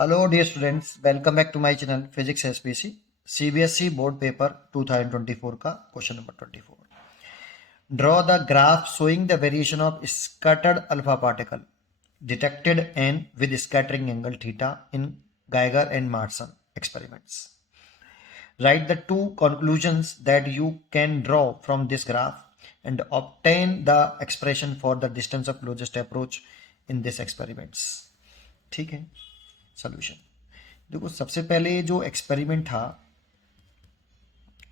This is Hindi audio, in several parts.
Hello, dear students. Welcome back to my channel Physics SPC CBSE Board Paper 2024 का question number 24. Draw the graph showing the variation of scattered alpha particle detected and with scattering angle theta in Geiger and Marson experiments. Write the two conclusions that you can draw from this graph and obtain the expression for the distance of closest approach in this experiments. ठीक है. Solution. देखो सबसे पहले जो एक्सपेरिमेंट था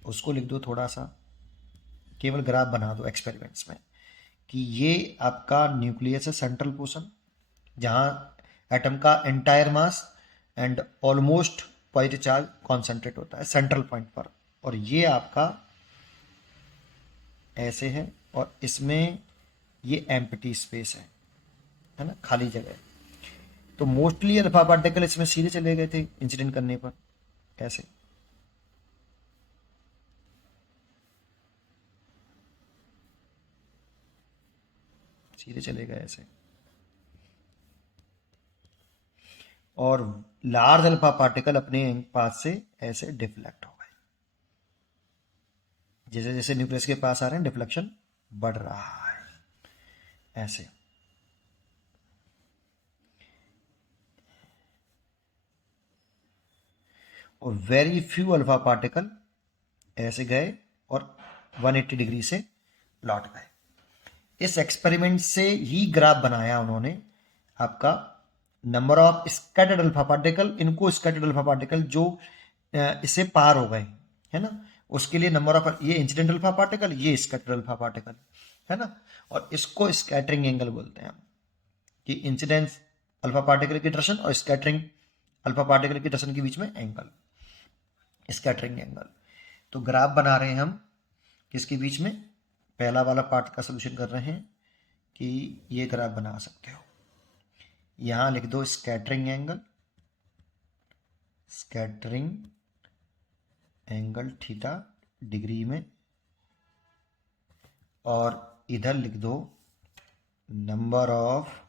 उसको लिख दो, थोड़ा सा केवल ग्राफ बना दो एक्सपेरिमेंट्स में कि ये आपका न्यूक्लियस है, सेंट्रल पोर्शन जहाँ एटम का entire mass and almost positive charge concentrate होता है सेंट्रल पॉइंट पर, और ये आपका ऐसे है और इसमें ये एम्प्टी स्पेस है ना, खाली जगह. तो मोस्टली अल्फा पार्टिकल इसमें सीधे चले गए थे इंसिडेंट करने पर, ऐसे सीधे चले गए ऐसे, और लार्ज अल्फा पार्टिकल अपने पास से ऐसे डिफ्लेक्ट हो गए. जैसे जैसे न्यूक्लियस के पास आ रहे हैं डिफ्लेक्शन बढ़ रहा है ऐसे. और वेरी फ्यू अल्फा पार्टिकल ऐसे गए और 180 डिग्री से लौट गए. इस एक्सपेरिमेंट से ही ग्राफ बनाया उन्होंने आपका number of scattered alpha particle. इनको स्कैटर्ड अल्फा पार्टिकल जो इससे पार हो गए है ना, उसके लिए नंबर ऑफ, ये इंसिडेंट अल्फा पार्टिकल, ये स्कैटर्ड अल्फा पार्टिकल है ना, और इसको स्कैटरिंग एंगल बोलते हैं हम, कि इंसिडेंस अल्फा पार्टिकल की डायरेक्शन और स्कैटरिंग अल्फा पार्टिकल की डायरेक्शन के बीच में एंगल, स्कैटरिंग एंगल. तो ग्राफ बना रहे हैं हम किसके बीच में, पहला वाला पार्ट का सोल्यूशन कर रहे हैं कि ये ग्राफ बना सकते हो. यहां लिख दो स्कैटरिंग एंगल थीटा डिग्री में, और इधर लिख दो number of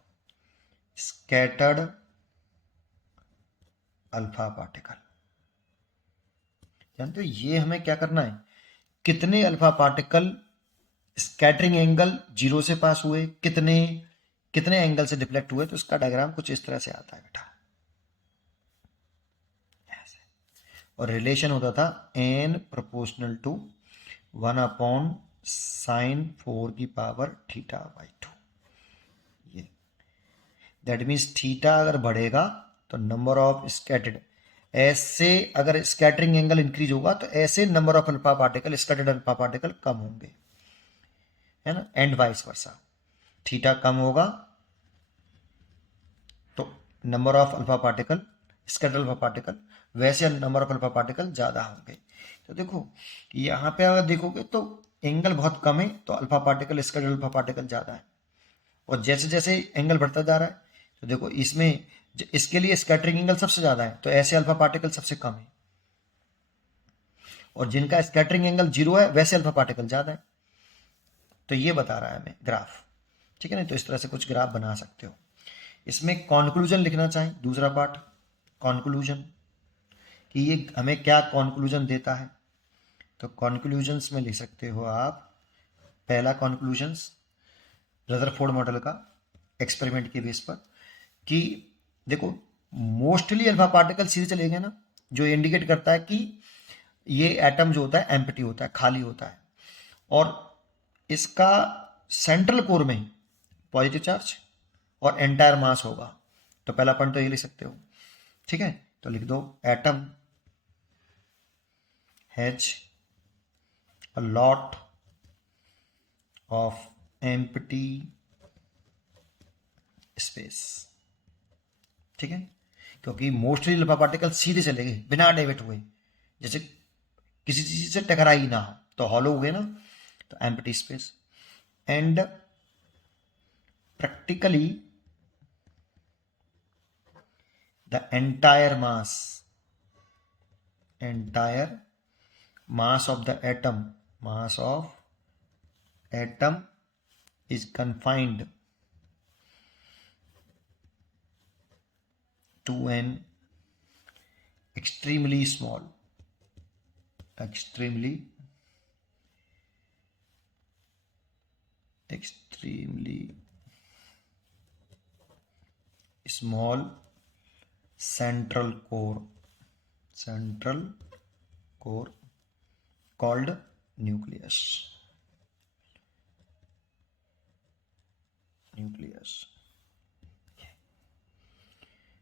scattered alpha particle. जानते हो ये हमें क्या करना है, कितने alpha particle scattering angle zero से पास हुए, कितने कितने एंगल से डिफ्लेक्ट हुए. तो इसका डायग्राम कुछ इस तरह से आता है बेटा, ऐसे. और रिलेशन होता था n प्रोपोर्शनल टू 1/sin4 ये दैट मीन्स थीटा अगर बढ़ेगा तो नंबर ऑफ स्कैटर्ड, ऐसे अगर स्कैटरिंग एंगल इंक्रीज होगा तो ऐसे number of alpha particle, scattered alpha particle कम होंगे, है ना, एंड वाइस वर्सा. थीटा कम होगा तो number of alpha particle, scattered alpha particle, वैसे नंबर ऑफ अल्फा पार्टिकल ज़्यादा होंगे. तो देखो यहाँ पे अगर देखोगे तो एंगल बहुत कम है तो alpha particle, scattered alpha particle ज़्यादा है, और जैसे जैसे एंगल बढ़ता जा रहा है तो देखो इसमें इसके लिए स्कैटरिंग एंगल सबसे ज़्यादा है तो ऐसे अल्फा पार्टिकल सबसे कम है, और जिनका स्कैटरिंग एंगल जीरो है वैसे अल्फा पार्टिकल ज़्यादा है. तो ये बता रहा है हमें ग्राफ, ठीक है ना. तो इस तरह से कुछ ग्राफ बना सकते हो. इसमें कॉन्क्लूजन लिखना चाहें, दूसरा पार्ट कॉन्क्लूजन, कि ये हमें क्या कॉन्क्लूजन देता है. तो कॉन्क्लूजन्स में लिख सकते हो आप, पहला कॉन्क्लूजन्स रदरफोर्ड मॉडल का एक्सपेरिमेंट के बेस पर, कि देखो मोस्टली अल्फा पार्टिकल सीधे चले गए ना, जो इंडिकेट करता है कि ये एटम जो होता है एम्प्टी होता है, खाली होता है, और इसका सेंट्रल कोर में पॉजिटिव चार्ज और एंटायर मास होगा. तो पहला पॉइंट तो ये लिख सकते हो, ठीक है. तो लिख दो atom has a lot of empty space, ठीक है, क्योंकि मोस्टली अल्फा पार्टिकल सीधे चले गए बिना डाइवर्ट हुए, जैसे किसी चीज से टकरा ही ना हो, तो हॉलो हो गए ना, तो empty space. And practically the entire mass of the atom is confined to an extremely small, extremely small central core called nucleus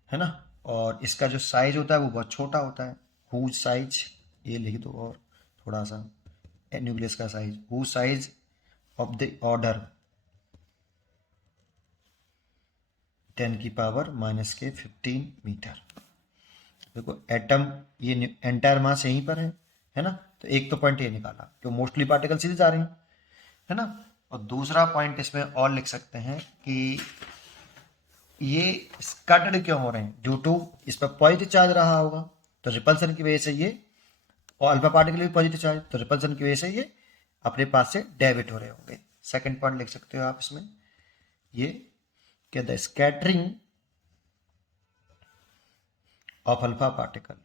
है ना। और इसका जो साइज होता है वो बहुत छोटा होता है। हुज साइज, ये लिख दो और थोड़ा सा, न्यूक्लियस का size, whose size of the order 10⁻⁻⁻15 metre. देखो एटम, ये एंटायर मास यहीं पर है ना। तो एक तो पॉइंट ये निकाला कि मोस्टली पार्टिकल सीधे जा रहे हैं, है ना। और दूसरा पॉइंट इसमें और लिख सकते हैं कि ये स्कैटर्ड क्यों हो रहे हैं, ड्यू टू इस पर पॉजिटिव चार्ज रहा होगा तो रिपल्सन की वजह से ये, और अल्फा पार्टिकल भी पॉजिटिव चार्ज तो रिपल्सन की वजह से ये अपने पास से डेविएट हो रहे होंगे। सेकंड पॉइंट लिख सकते हो आप इसमें ये कि the scattering of alpha particle,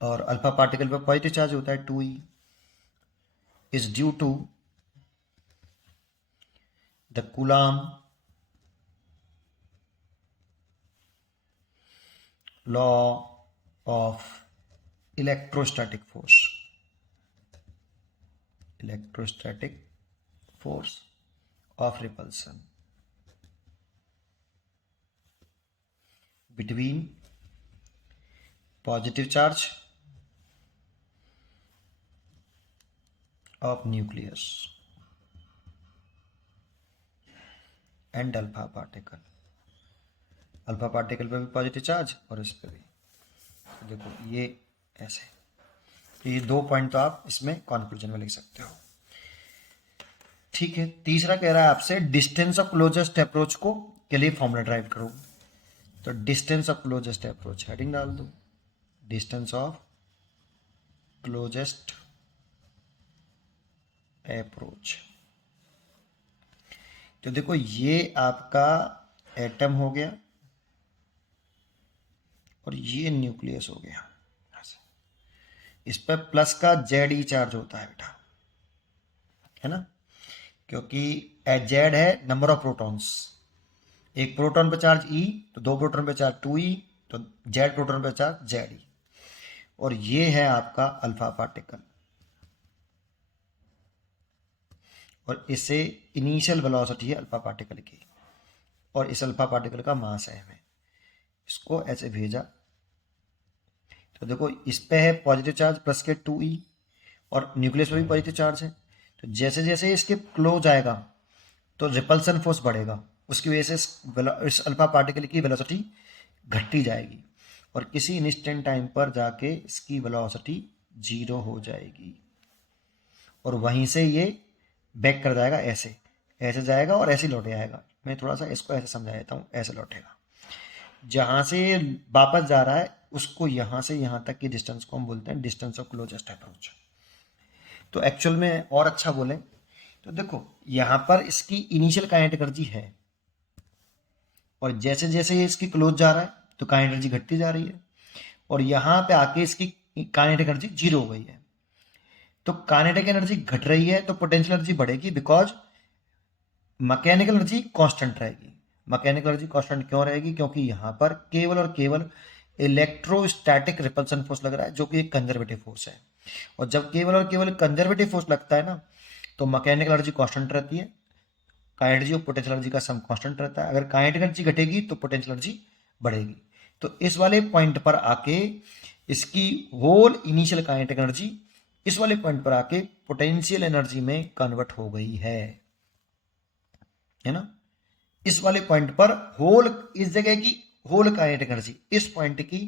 और अल्फा पार्टिकल पर पॉजिटिव चार्ज होता है 2e, is due to the Coulomb law of electrostatic force of repulsion between positive charge of nucleus and alpha particle। Alpha particle पे भी पॉजिटिव चार्ज और इस पे भी। तो देखो ये ऐसे, तो ये 2 पॉइंट तो आप इसमें कंक्लूजन में लिख सकते हो। ठीक है, तीसरा कह रहा है आपसे डिस्टेंस ऑफ क्लोजेस्ट अप्रोच को के लिए फॉर्मूला ड्राइव करो। तो distance of closest approach heading डाल दो, डिस्टेंस ऑफ क्लोजेस्ट अप्रोच। तो देखो ये आपका एटम हो गया और ये न्यूक्लियस हो गया। इस पर प्लस का जेड चार्ज होता है बेटा, है ना, क्योंकि जेड है नंबर ऑफ प्रोटॉन्स। एक प्रोटॉन पे चार्ज ई तो 2 प्रोटॉन पे चार्ज 2e, तो जेड प्रोटॉन पे चार्ज जेड ई। और ये है आपका अल्फा पार्टिकल, और इससे इनिशियल वेलोसिटी है अल्फा पार्टिकल की, और इस अल्फा पार्टिकल का मास है हमें, इसको ऐसे भेजा। तो देखो इस पे है पॉजिटिव चार्ज प्लस के 2e, और न्यूक्लियस पे भी पॉजिटिव चार्ज है। तो जैसे जैसे इसके क्लोज आएगा तो रिपल्सन फोर्स बढ़ेगा, उसकी वजह से इस अल्फा पार्टिकल की वेलोसिटी घटती जाएगी, और किसी इंस्टेंट टाइम पर जाके इसकी वेलोसिटी 0 हो जाएगी, और वहीं से ये बैक कर जाएगा, ऐसे ऐसे जाएगा और ऐसे लौट आएगा। मैं थोड़ा सा इसको ऐसे समझा देता हूँ, ऐसे लौटेगा। जहाँ से वापस जा रहा है उसको यहाँ से यहाँ तक की डिस्टेंस को हम बोलते हैं डिस्टेंस ऑफ क्लोजेस्ट अप्रोच। तो एक्चुअल में और अच्छा बोले तो देखो यहाँ पर इसकी इनिशियल काइनेटिक एनर्जी है, और जैसे जैसे ये इसकी क्लोज जा रहा है तो काइनेटिक एनर्जी घटती जा रही है, और यहाँ पे आके इसकी काइनेटिक एनर्जी 0 हो गई है। तो काइनेटिक एनर्जी घट रही है तो पोटेंशियल एनर्जी बढ़ेगी, बिकॉज मैकेनिकल एनर्जी कांस्टेंट रहेगी। मैकेनिकल एनर्जी कांस्टेंट क्यों रहेगी, क्योंकि यहाँ पर केवल और केवल इलेक्ट्रोस्टैटिक रिपल्सन फोर्स लग रहा है, जो कि एक कंजर्वेटिव फोर्स है। और जब केवल और केवल कंजर्वेटिव फोर्स लगता है ना, तो मैकेनिकल एनर्जी कांस्टेंट रहती है, काइनेटिक एनर्जी और पोटेंशियल एनर्जी का सम कांस्टेंट रहता है। अगर काइनेटिक एनर्जी घटेगी तो पोटेंशियल एनर्जी बढ़ेगी। तो इस वाले पॉइंट पर आके इसकी होल इनिशियल काइनेटिक एनर्जी इस वाले पॉइंट पर आके पोटेंशियल एनर्जी में कन्वर्ट हो गई है ना। इस वाले पॉइंट पर होल, इस जगह की होल काइनेटिक एनर्जी इस पॉइंट की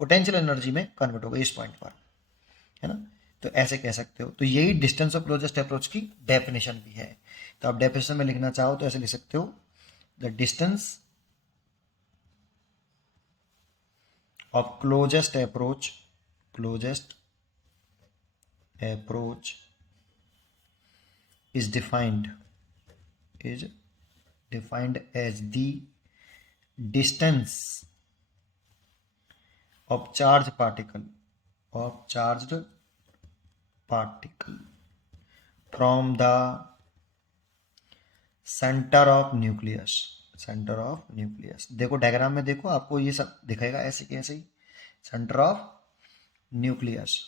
पोटेंशियल एनर्जी में कन्वर्ट हो गई इस पॉइंट पर, है ना। तो ऐसे कह सकते हो। तो यही डिस्टेंस ऑफ क्लोजेस्ट अप्रोच की डेफिनेशन भी है। तो आप डेफिनेशन में लिखना चाहो तो ऐसे लिख सकते हो, the distance of closest approach is defined as the distance of charge particle from the centre of nucleus. देखो डायग्राम में, देखो आपको ये सब दिखेगा ऐसे कैसे ही, सेंटर ऑफ न्यूक्लियस।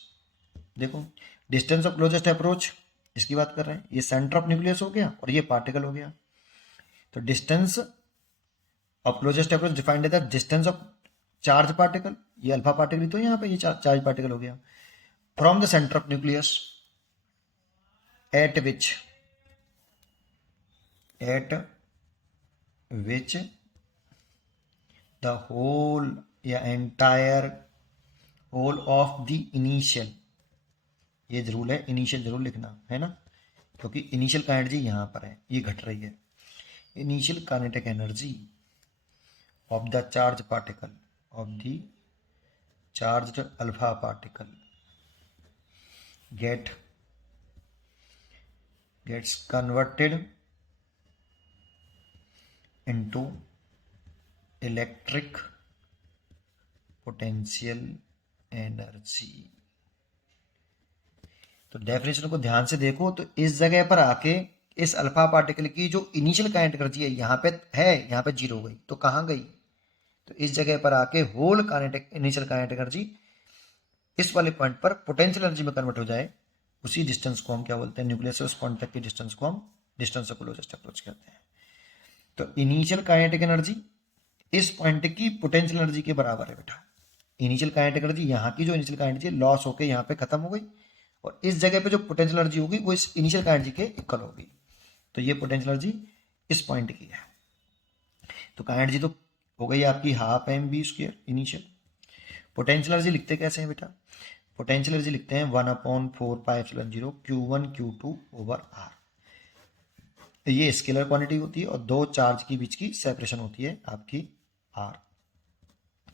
देखो डिस्टेंस ऑफ क्लोजेस्ट अप्रोच, इसकी बात कर रहे हैं, ये सेंटर ऑफ न्यूक्लियस हो गया और ये पार्टिकल हो गया। तो distance of closest approach defined as the distance of charge particle, ये अल्फा पार्टिकल ही तो यहाँ पे ये चार्ज पार्टिकल हो गया, from the centre of nucleus at which the whole या entire whole of the initial, ये जरूर है, इनिशियल जरूर लिखना है ना, क्योंकि इनिशियल का एनर्जी यहाँ पर है, ये घट रही है। Initial kinetic energy of the charge particle of the charged alpha particle gets converted into electric potential energy। तो डेफिनेशन को ध्यान से देखो, तो इस जगह पर आके इस अल्फा पार्टिकल की जो इनिशियल काइनेटिक एनर्जी है यहाँ पे है, यहाँ पे जीरो गई, तो कहाँ गई, तो इस जगह पर आके whole kinetic initial kinetic energy इस वाले पॉइंट पर पोटेंशियल एनर्जी में कन्वर्ट हो जाए, उसी डिस्टेंस को हम क्या बोलते हैं, न्यूक्लियस से उस पॉइंट तक की डिस्टेंस को हम डिस्टेंस ऑफ क्लोजेस्ट अप्रोच कहते हैं। तो इनिशियल काइनेटिक एनर्जी इस पॉइंट की पोटेंशियल एनर्जी के बराबर है बेटा। इनिशियल काइनेटिक एनर्जी यहाँ की जो इनिशियल काइनेटिक एनर्जी लॉस होकर यहाँ पे खत्म हो गई, और इस जगह पे जो पोटेंशियल एनर्जी होगी वो इस इनिशियल एनर्जी के इक्वल होगी। तो ये पोटेंशियल एनर्जी इस पॉइंट की है। तो एनर्जी तो हो गई आपकी half M B square initial. Potential energy लिखते कैसे हैं बेटा, पोटेंशियल एनर्जी लिखते हैं 1/4πε0 Q1 Q2 ओवर आर। ये स्केलर क्वांटिटी होती है और दो चार्ज के बीच की सेपरेशन होती है आपकी आर,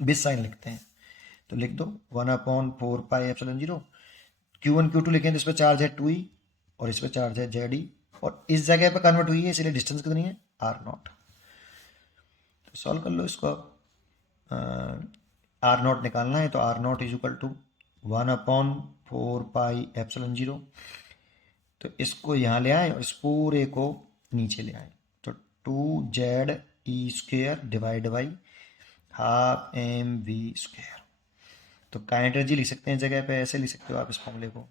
बिस साइन लिखते हैं। तो लिख दो 1/4πε0 Q1 Q2 लिखें तो इस पर चार्ज है 2e और इस पर चार्ज है ZE, और इस जगह पर कन्वर्ट हुई है, इसलिए डिस्टेंस कितनी है R0। तो सॉल्व कर लो इसको, R0 निकालना है तो R0 इज इक्वल टू 1/4πε0। तो इसको यहाँ ले आए और इस पूरे को नीचे ले आए, तो 2ZE² divide by half mv²। तो काइनेटिक एनर्जी लिख सकते हैं जगह पे, ऐसे लिख सकते हो आप इस फॉर्मूले को,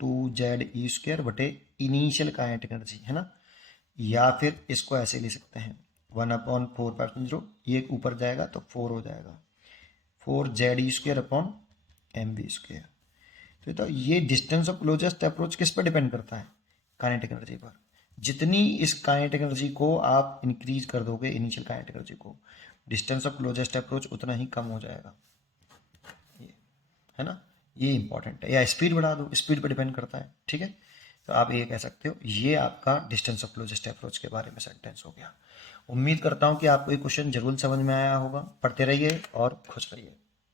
2ZE² बटे इनिशियल काइनेटिक एनर्जी, है ना। या फिर इसको ऐसे लिख सकते हैं 1/4πε0, ये ऊपर जाएगा तो 4 हो जाएगा, 4ZE² अपॉन mv²। तो ये डिस्टेंस ऑफ क्लोजेस्ट अप्रोच किस पर डिपेंड करता है, काइनेटिक एनर्जी पर। जितनी इस काइनेटिक एनर्जी को आप इंक्रीज कर दोगे, इनिशियल काइनेटिक एनर्जी को, डिस्टेंस ऑफ क्लोजेस्ट अप्रोच उतना ही कम हो जाएगा, ये है ना, ये इंपॉर्टेंट है। या स्पीड बढ़ा दो, स्पीड पर डिपेंड करता है, ठीक है। तो आप ये कह सकते हो, ये आपका डिस्टेंस ऑफ क्लोजेस्ट अप्रोच के बारे में सेंटेंस हो गया। उम्मीद करता हूँ कि आपको ये क्वेश्चन जरूर समझ में आया होगा। पढ़ते रहिए और खुश रहिए।